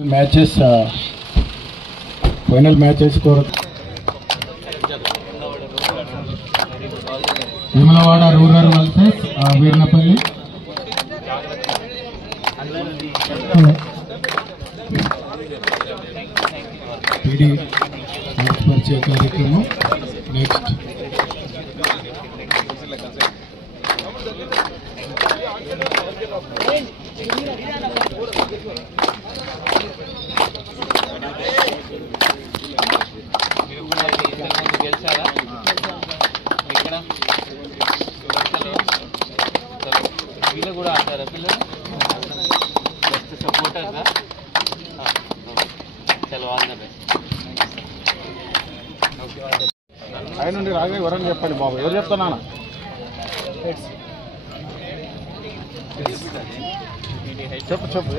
Matches final matches Vemulawada rural versus Veernapalli PD పరిచయ కార్యక్రమం. Next వీళ్ళు కూడా ఆడతారా పిల్లలు? బెస్ట్ సపోర్టర్గా చలో ఆల్ ద బెస్ట్. ఆయన నుండి రాగా ఎవరని చెప్పండి బాబు, ఎవరు చెప్తానా? చెప్పు చెప్పు.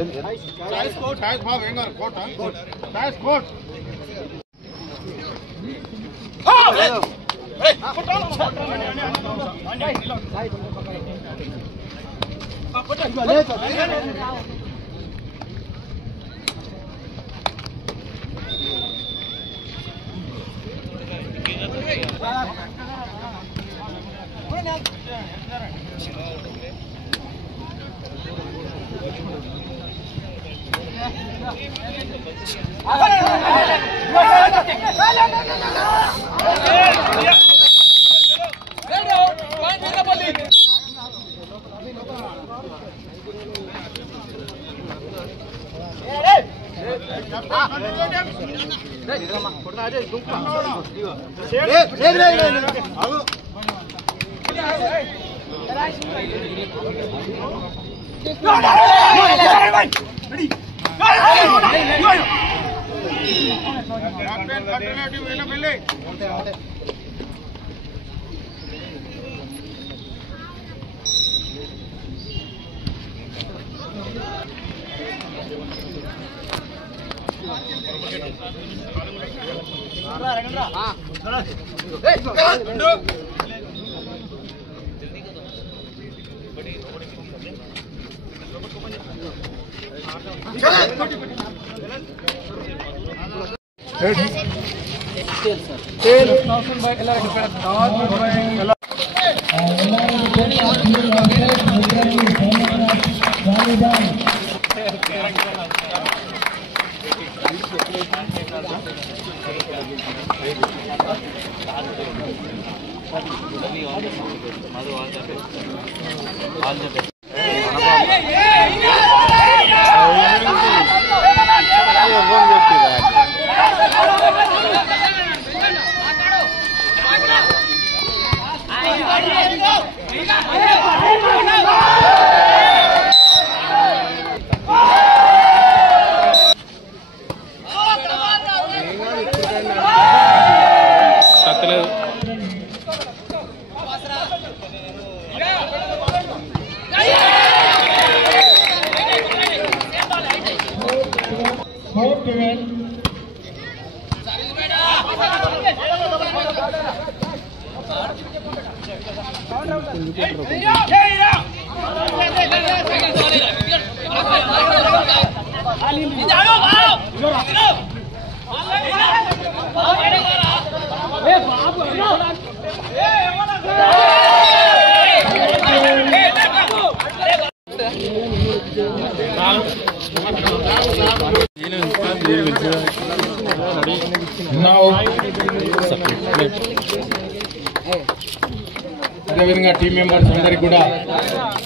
అదేవిధంగా టీం మెంబర్స్ అందరికీ కూడా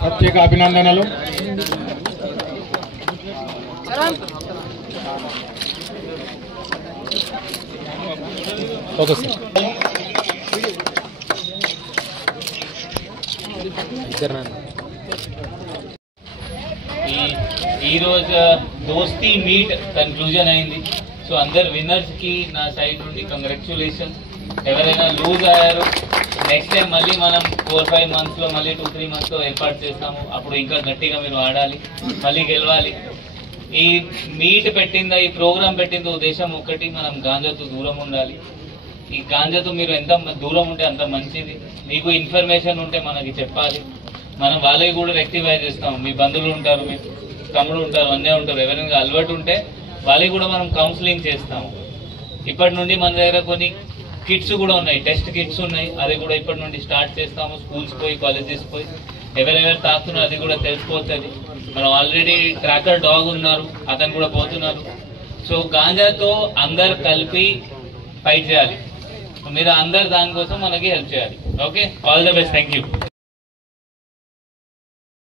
ప్రత్యేక అభినందనలు. Okay sir. ఈరోజు దోస్తీ మీట్ కన్క్లూజన్ అయింది. సో అందరు విన్నర్స్కి నా సైడ్ నుండి కంగ్రాచ్యులేషన్స్. ఎవరైనా లూజ్ అయ్యారు నెక్స్ట్ టైం మళ్ళీ మనం 4-5 monthsలో మళ్ళీ 2-3 monthsలో ఏర్పాటు చేస్తాము. అప్పుడు ఇంకా గట్టిగా మీరు ఆడాలి, మళ్ళీ గెలవాలి. ఈ మీట్ పెట్టిందా, ఈ ప్రోగ్రాం పెట్టిందో ఉద్దేశం ఒకటి, మనం గాంజాతో దూరం ఉండాలి. ఈ గాంజాతో మీరు ఎంత దూరం ఉంటే అంత మంచిది. మీకు ఇన్ఫర్మేషన్ ఉంటే మనకి చెప్పాలి, మనం వాళ్ళకి కూడా రెక్టిఫై చేస్తాం. మీ బంధువులు ఉంటారు, మీ తమ్ముడు ఉంటారు, అన్నీ ఉంటారు. ఎవరైనా అలవాటు ఉంటే వాళ్ళకి కూడా మనం కౌన్సిలింగ్ చేస్తాము. ఇప్పటి నుండి మన దగ్గర కొన్ని కిట్స్ కూడా ఉన్నాయి, టెస్ట్ కిట్స్ ఉన్నాయి, అది కూడా ఇప్పటి నుండి స్టార్ట్ చేస్తాము. స్కూల్స్ పోయి కాలేజెస్ పోయి ఎవరెవరు తాకుతున్నారు అది కూడా తెలిసిపోతుంది. మనం ఆల్రెడీ ట్రాకర్ డాగ్ ఉన్నారు, అతను కూడా పోతున్నారు. సో గాంజాతో అందరు కలిపి ఫైట్ చేయాలి, మీరు అందరు దానికోసం మనకి హెల్ప్ చేయాలి. Okay, all the best, thank you.